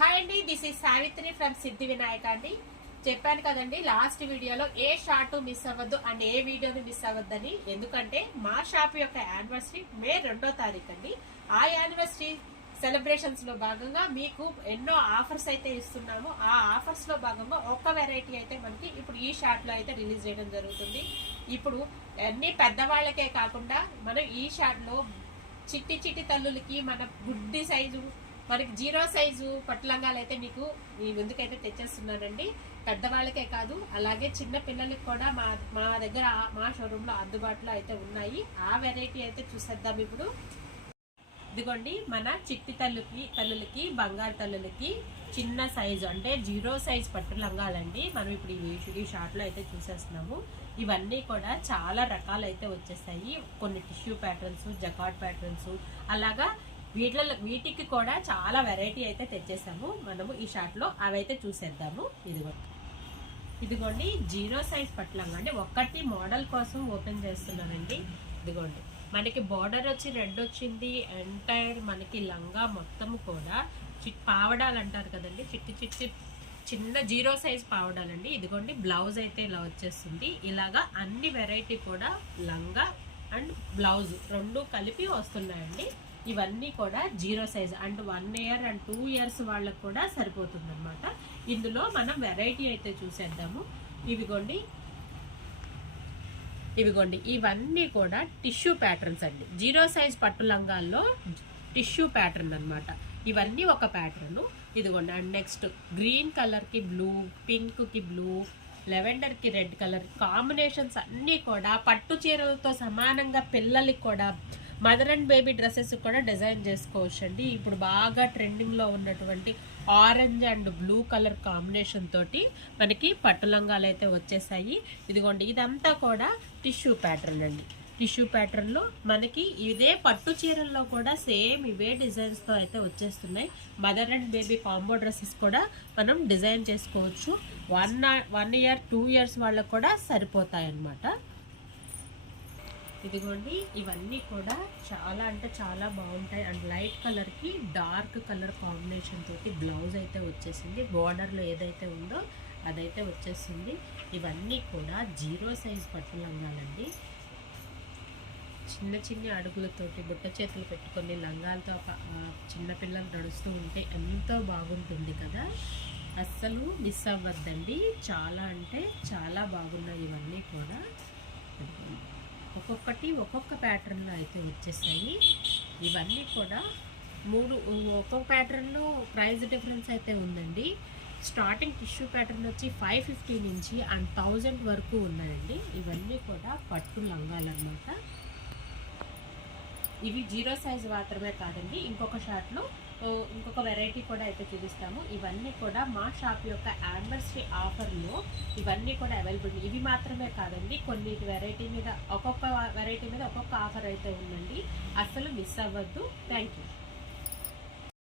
Hi అండి, this is Savitri from సిద్ధి వినాయక అండి. చెప్పాను కదండి లాస్ట్ వీడియోలో ఏ షార్ట్ మిస్ అవ్వద్దు అండ్ ఏ వీడియోని మిస్ అవ్వద్దని. ఎందుకంటే మా షాప్ యొక్క యానివర్సరీ మే 2వ తారీఖు అండి. ఆ యానివర్సరీ సెలబ్రేషన్స్ లో భాగంగా మీకు ఎన్నో ఆఫర్స్ అయితే ఇస్తున్నాము. ఆ ఆఫర్స్ లో భాగంగా ఒక్క వెరైటీ అయితే మనకి ఇప్పుడు ఈ షార్ట్ లో అయితే రిలీజ్ చేయడం జరుగుతుంది. ఇప్పుడు అన్ని పెద్దవాళ్ళకే కాకుండా మనం ఈ షార్ట్ లో చిట్టి చిట్టి తల్లులకి మన గుడ్డి సైజు మనకి 0 సైజు పట్టులంగాలు అయితే మీకు మీ ముందుకైతే తెచ్చేస్తున్నానండి. పెద్దవాళ్ళకే కాదు అలాగే చిన్న పిల్లలకి కూడా మా దగ్గర మా షోరూమ్ లో అందుబాటులో అయితే ఉన్నాయి. ఆ వెరైటీ అయితే చూసేద్దాం ఇప్పుడు. ఇదిగోండి మన చిట్టి తల్లులకి బంగారు తల్లులకి చిన్న సైజు అంటే 0 సైజ్ పట్టు లంగాలండి. మనం ఇప్పుడు ఈ షార్ట్ లో అయితే చూసేస్తున్నాము. ఇవన్నీ కూడా చాలా రకాలు అయితే వచ్చేస్తాయి. కొన్ని టిష్యూ ప్యాటర్న్స్, జకార్డ్ ప్యాటర్న్స్, అలాగా వీటికి కూడా చాలా వెరైటీ అయితే తెచ్చేసాము మనము ఈ షార్ట్ లో. అవైతే చూసేద్దాము. ఇదిగోండి 0 సైజ్ పట్లంగా అండి. ఒక్కటి మోడల్ కోసం ఓపెన్ చేస్తున్నానండి. ఇదిగోండి మనకి బార్డర్ వచ్చి రెడ్ వచ్చింది. ఎంటైర్ మనకి లంగా మొత్తం కూడా పావడాలు అంటారు కదండి, చిట్టి చిన్న 0 సైజ్ పావడాలండి. ఇదిగోండి బ్లౌజ్ అయితే ఇలా వచ్చేస్తుంది. ఇలాగా అన్ని వెరైటీ కూడా లంగా అండ్ బ్లౌజ్ రెండు కలిపి వస్తున్నాయండి. ఇవన్నీ కూడా 0 size and 1 year and 2 years వాళ్ళకు కూడా సరిపోతుంది అనమాట. ఇందులో మనం వెరైటీ అయితే చూసేద్దాము. ఇవిగోండి ఇవన్నీ కూడా టిష్యూ ప్యాటర్న్స్ అండి. 0 సైజ్ పట్టు లంగాల్లో టిష్యూ ప్యాటర్న్ అనమాట. ఇవన్నీ ఒక ప్యాటర్న్. ఇదిగోండి అండ్ నెక్స్ట్ గ్రీన్ కలర్ కి బ్లూ, పింక్ కి బ్లూ, లెవెండర్ కి రెడ్ కలర్ కాంబినేషన్స్ అన్నీ కూడా పట్టు చీరలతో సమానంగా పిల్లలకి కూడా మదర్ అండ్ బేబీ డ్రెస్సెస్ కూడా డిజైన్ చేసుకోవచ్చు అండి. ఇప్పుడు బాగా ట్రెండింగ్ లో ఉన్నటువంటి orange and blue colour combination తోటి మనకి పట్టు లంగాలు అయితే వచ్చేసాయి. ఇదిగోండి ఇదంతా కూడా టిష్యూ ప్యాటర్న్ అండి. టిష్యూ ప్యాటర్న్ లో మనకి ఇదే పట్టు చీరల్లో కూడా సేమ్ ఇవే డిజైన్స్ తో అయితే వచ్చేస్తున్నాయి. Mother and baby combo dresses కూడా మనం డిజైన్ చేసుకోవచ్చు. 1 ఇయర్ 2 ఇయర్స్ వాళ్ళకు కూడా సరిపోతాయి అన్నమాట. ఇదిగోండి ఇవన్నీ కూడా చాలా అంటే చాలా బాగుంటాయి. అండ్ లైట్ కలర్ కి డార్క్ కలర్ కాంబినేషన్ తోటి బ్లౌజ్ అయితే వచ్చేసింది. బార్డర్ లో ఏదైతే ఉందో అదైతే వచ్చేసింది. ఇవన్నీ కూడా 0 సైజ్ పట్టు లంగాలండి. చిన్న అడుగులతోటి బుట్ట చేతులు పెట్టుకొని లంగాలతో చిన్నపిల్లలు నడుస్తూ ఉంటే ఎంతో బాగుంటుంది కదా. అస్సలు మిస్ అవ్వద్దండి. చాలా అంటే చాలా బాగున్నాయి ఇవన్నీ కూడా. ఒక్కొక్కటి ఒక్కొక్క ప్యాటర్న్లో అయితే వచ్చేసాయి. ఇవన్నీ కూడా ఒక్కొక్క ప్యాటర్న్లో ప్రైస్ డిఫరెన్స్ అయితే ఉందండి. స్టార్టింగ్ టిష్యూ ప్యాటర్న్ వచ్చి 550 నుంచి అండ్ 1000 వరకు ఉన్నాయండి. ఇవన్నీ కూడా పట్టు లంగాలు అన్నమాట. ఇవి 0 సైజ్ మాత్రమే కాదండి, ఇంకొక షార్ట్లో ఇంకొక వెరైటీ కూడా అయితే చూపిస్తాము. ఇవన్నీ కూడా మా షాప్ యొక్క యానివర్సరీ ఆఫర్లో ఇవన్నీ కూడా అవైలబుల్. ఇవి మాత్రమే కాదండి, కొన్ని వెరైటీ మీద ఒక్కొక్క ఆఫర్ అయితే ఉందండి. అస్సలు మిస్ అవ్వద్దు. Thank you.